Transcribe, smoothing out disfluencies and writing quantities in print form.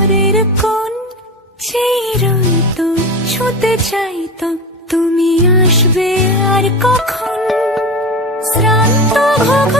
ঘরের কোণ চিরন্ত ছুঁতে চাইতো, তুমি আসবে আর কখন? শ্রান্ত ঘুঘু